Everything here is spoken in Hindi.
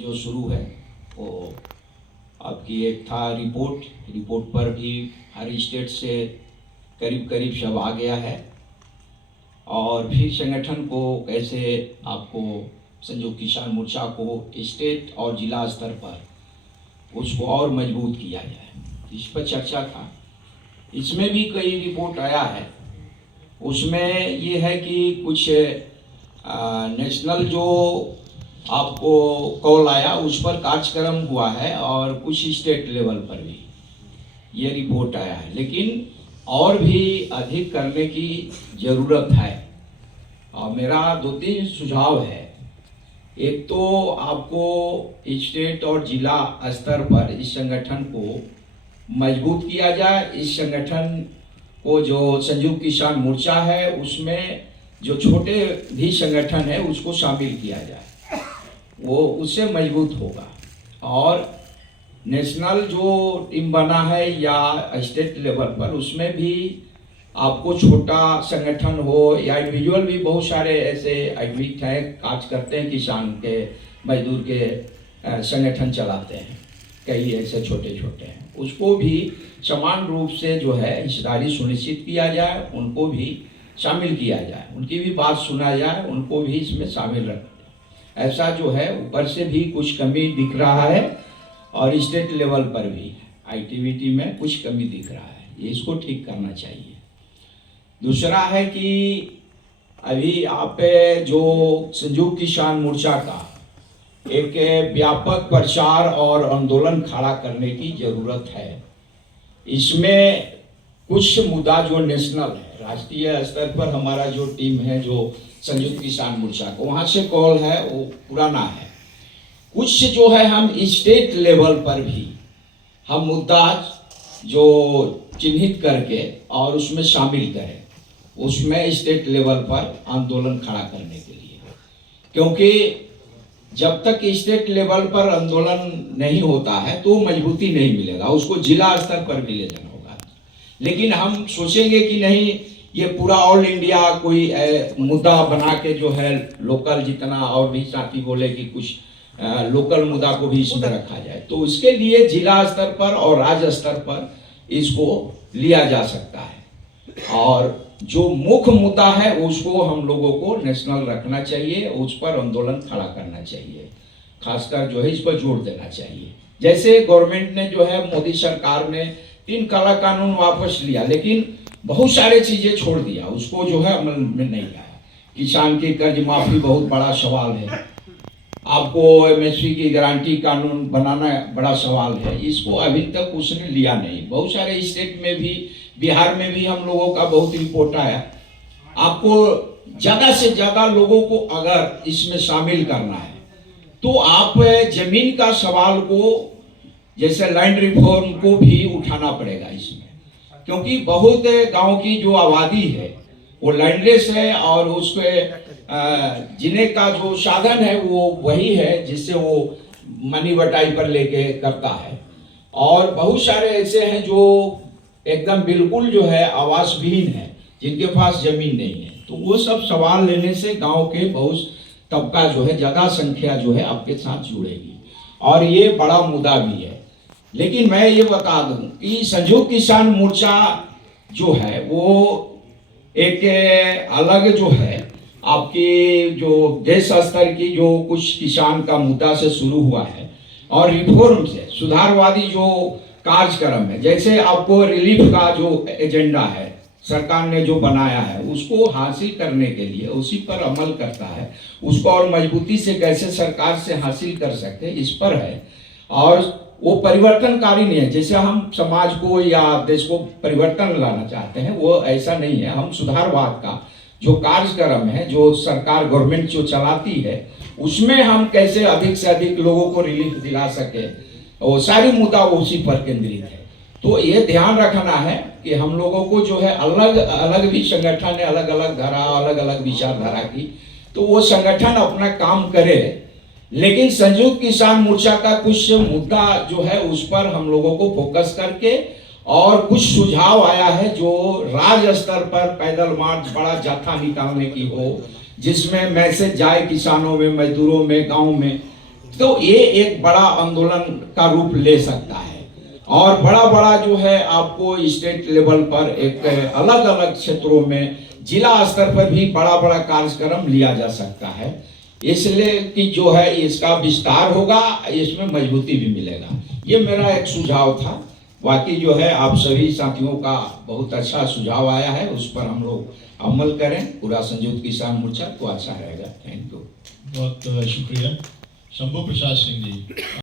जो शुरू है वो आपकी एक था रिपोर्ट पर भी हर स्टेट से करीब करीब सब आ गया है। और फिर संगठन को कैसे आपको संयुक्त किसान मोर्चा को स्टेट और जिला स्तर पर उसको और मजबूत किया जाए, इस पर चर्चा था। इसमें भी कई रिपोर्ट आया है। उसमें ये है कि कुछ नेशनल जो आपको कॉल आया उस पर कार्यक्रम हुआ है और कुछ स्टेट लेवल पर भी ये रिपोर्ट आया है, लेकिन और भी अधिक करने की ज़रूरत है। और मेरा 2-3 सुझाव है। एक तो आपको स्टेट और जिला स्तर पर इस संगठन को मजबूत किया जाए। इस संगठन को जो संयुक्त किसान मोर्चा है उसमें जो छोटे भी संगठन है उसको शामिल किया जाए, वो उससे मजबूत होगा। और नेशनल जो टीम बना है या स्टेट लेवल पर उसमें भी आपको छोटा संगठन हो या इंडिविजुअल भी बहुत सारे ऐसे एडमिट हैं, काज करते हैं, किसान के मजदूर के संगठन चलाते हैं, कई ऐसे छोटे छोटे हैं, उसको भी समान रूप से जो है हिस्सेदारी सुनिश्चित किया जाए, उनको भी शामिल किया जाए, उनकी भी बात सुना जाए, उनको भी इसमें शामिल रखा जाए। ऐसा जो है ऊपर से भी कुछ कमी दिख रहा है और स्टेट लेवल पर भी एक्टिविटी में कुछ कमी दिख रहा है, ये इसको ठीक करना चाहिए। दूसरा है कि अभी आप जो संयुक्त किसान मोर्चा का एक व्यापक प्रचार और आंदोलन खड़ा करने की ज़रूरत है। इसमें कुछ मुद्दा जो नेशनल है, राष्ट्रीय स्तर पर हमारा जो टीम है जो संयुक्त किसान मोर्चा को वहाँ से कॉल है वो पुराना है। कुछ जो है हम स्टेट लेवल पर भी हम मुद्दा जो चिन्हित करके और उसमें शामिल करें, उसमें स्टेट लेवल पर आंदोलन खड़ा करने के लिए। क्योंकि जब तक स्टेट लेवल पर आंदोलन नहीं होता है तो मजबूती नहीं मिलेगा, उसको जिला स्तर पर भी ले जाना होगा। लेकिन हम सोचेंगे कि नहीं, ये पूरा ऑल इंडिया कोई मुद्दा बना के जो है लोकल, जितना और भी साथी बोले कि कुछ लोकल मुद्दा को भी इसमें रखा जाए, तो इसके लिए जिला स्तर पर और राज्य स्तर पर इसको लिया जा सकता है। और जो मुख्य मुद्दा है उसको हम लोगों को नेशनल रखना चाहिए, उस पर आंदोलन खड़ा करना चाहिए, खासकर जो है इस पर जोर देना चाहिए। जैसे गवर्नमेंट ने जो है, मोदी सरकार ने 3 काला कानून वापस लिया, लेकिन बहुत सारे चीजें छोड़ दिया, उसको जो है अमल में नहीं लाया। किसान की कर्ज माफी बहुत बड़ा सवाल है, आपको एमएसपी की गारंटी कानून बनाना बड़ा सवाल है, इसको अभी तक उसने लिया नहीं। बहुत सारे स्टेट में भी, बिहार में भी हम लोगों का बहुत रिपोर्ट आया। आपको ज़्यादा से ज़्यादा लोगों को अगर इसमें शामिल करना है तो आप जमीन का सवाल को, जैसे लैंड रिफॉर्म को भी उठाना पड़ेगा इसमें, क्योंकि बहुत गांव की जो आबादी है वो लैंडलेस है और उसके जीने का जो साधन है वो वही है जिससे वो मनी बटाई पर लेके करता है। और बहुत सारे ऐसे हैं जो एकदम बिल्कुल जो है आवास विहीन है, जिनके पास जमीन नहीं है। तो वो सब सवाल लेने से गांव के बहुत तबका जो है, ज़्यादा संख्या जो है आपके साथ जुड़ेगी, और ये बड़ा मुद्दा भी है। लेकिन मैं ये बता दूं कि संयुक्त किसान मोर्चा जो है वो एक अलग जो है आपकी जो देश स्तर की जो कुछ किसान का मुद्दा से शुरू हुआ है और रिफॉर्म से सुधारवादी जो कार्यक्रम है, जैसे आपको रिलीफ का जो एजेंडा है सरकार ने जो बनाया है उसको हासिल करने के लिए उसी पर अमल करता है, उसको और मजबूती से कैसे सरकार से हासिल कर सकते हैं इस पर है। और वो परिवर्तनकारी नहीं है, जैसे हम समाज को या देश को परिवर्तन लाना चाहते हैं वो ऐसा नहीं है। हम सुधारवाद का जो कार्यक्रम है, जो सरकार गवर्नमेंट जो चलाती है, उसमें हम कैसे अधिक से अधिक लोगों को रिलीफ दिला सके, वो सारी मुद्दा उसी पर केंद्रित है। तो ये ध्यान रखना है कि हम लोगों को जो है अलग अलग भी संगठन है, अलग अलग धारा, अलग अलग विचारधारा की, तो वो संगठन अपना काम करे, लेकिन संयुक्त किसान मोर्चा का कुछ मुद्दा जो है उस पर हम लोगों को फोकस करके, और कुछ सुझाव आया है जो राज्य स्तर पर पैदल मार्च, बड़ा जाथा निकालने की हो, जिसमें मैसेज जाए किसानों में, मजदूरों में, गांव में, तो ये एक बड़ा आंदोलन का रूप ले सकता है और बड़ा बड़ा जो है आपको स्टेट लेवल पर एक अलग अलग क्षेत्रों में जिला स्तर पर भी बड़ा बड़ा कार्यक्रम लिया जा सकता है, इसलिए कि जो है इसका विस्तार होगा, इसमें मजबूती भी मिलेगा। ये मेरा एक सुझाव था। बाकी जो है आप सभी साथियों का बहुत अच्छा सुझाव आया है, उस पर हम लोग अमल करें, पूरा संयुक्त किसान मोर्चा तो अच्छा रहेगा। Thank you. बहुत शुक्रिया शंभू प्रसाद सिंह जी।